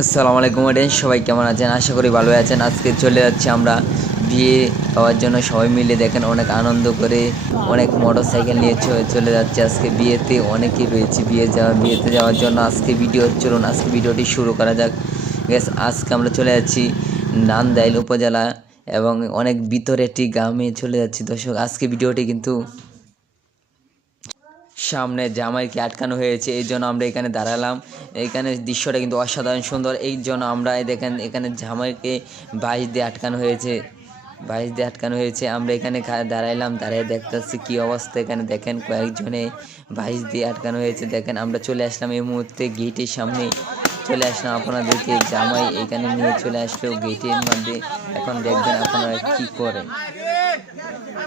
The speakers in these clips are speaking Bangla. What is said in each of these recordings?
আসসালামু আলাইকুম অডিয়েন্স, সবাই কেমন আছেন? আশা করি ভালো আছেন। আজকে চলে যাচ্ছি আমরা বিয়ে হওয়ার জন্য, সবাই মিলে দেখেন অনেক আনন্দ করে অনেক মোটরসাইকেল নিয়ে চলে যাচ্ছে আজকে বিয়েতে। অনেকেই রয়েছে বিয়েতে যাওয়ার জন্য। আজকে চলুন আজকে ভিডিওটি শুরু করা যাক। গ্যাস, আজকে আমরা চলে যাচ্ছি নান্দাইল উপজেলা এবং অনেক ভিতরে একটি গ্রামে চলে যাচ্ছি। দর্শক, আজকে ভিডিওটি কিন্তু সামনে জামাইকে আটকানো হয়েছে, এই জন্য আমরা এখানে দাঁড়ালাম। এখানে দৃশ্যটা কিন্তু অসাধারণ সুন্দর, এই জন্য আমরা দেখেন এখানে জামাইকে বাইশ দিয়ে আটকানো হয়েছে। আমরা এখানে দাঁড়াইলাম, দাঁড়িয়ে দেখতেছি কি অবস্থা। এখানে দেখেন কয়েকজনে বাইশ দিয়ে আটকানো হয়েছে। দেখেন আমরা চলে আসলাম এই মুহূর্তে গেটের সামনে চলে আসলাম। আপনাদেরকে জামাই এখানে নিয়ে চলে আসলো গেটের মধ্যে। এখন দেখবেন আপনারা কি করেন।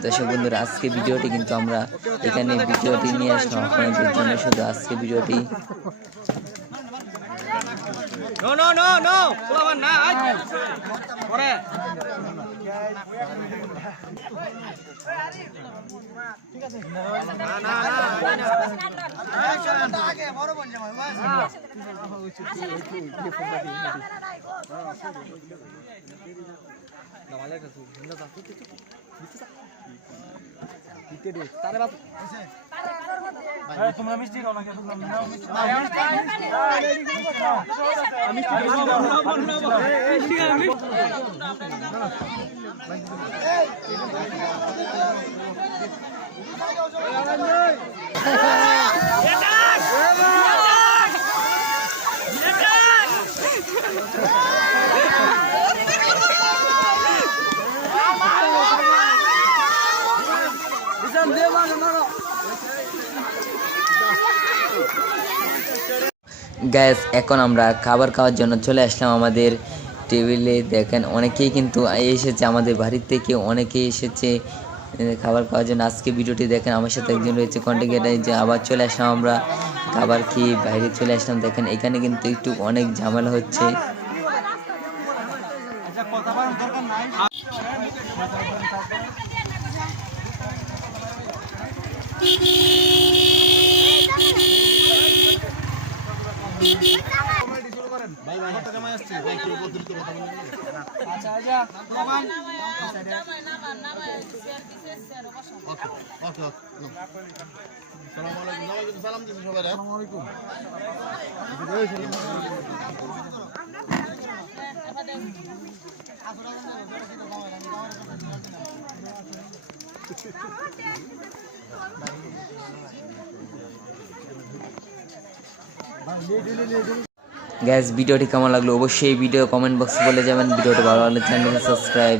দর্শক বন্ধুরা, আজকে ভিডিওটি কিন্তু আমরা এখানে ভিডিওটি নিয়ে আসলাম আপনাদের জন্য। শুধু আজকে ভিডিওটি তোমরা মিষ্টি খাও না কেন? গ্যাস, এখন আমরা খাবার খাওয়ার জন্য চলে আসলাম আমাদের টেবিলে। দেখেন অনেকেই কিন্তু এসেছে, আমাদের বাড়ির থেকে অনেকেই এসেছে খাবার খাওয়ার জন্য। আজকে ভিডিওটি দেখেন, আমার সাথে একজন রয়েছে কন্টেন্ট ক্রিয়েটর। যে আবার চলে আসলাম আমরা খাবার খেয়ে বাইরে চলে আসলাম। দেখেন এখানে কিন্তু একটু অনেক ঝামেলা হচ্ছে। গ্যাস, ভিডিওটি কেমন লাগলো অবশ্যই ভিডিও কমেন্ট বক্সে বলে যাবেন। ভিডিওটি ভালো লাগলে চ্যানেলকে সাবস্ক্রাইব